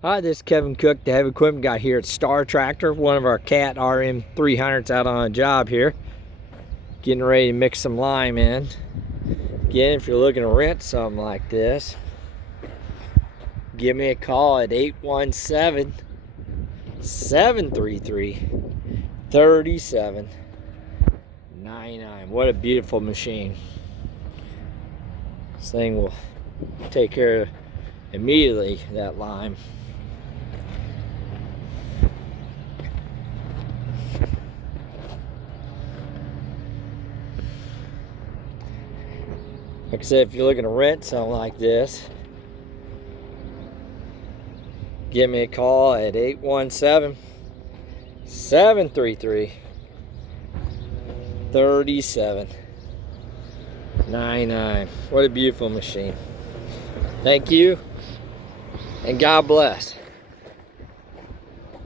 Hi, this is Kevin Cook, the heavy equipment guy here at Star Tractor, one of our Cat RM300s out on a job here. Getting ready to mix some lime in. Again, if you're looking to rent something like this, give me a call at 817-733-3799. What a beautiful machine. This thing will take care of immediately that lime. Like I said, if you're looking to rent something like this, give me a call at 817-733-3799. What a beautiful machine. Thank you, and God bless.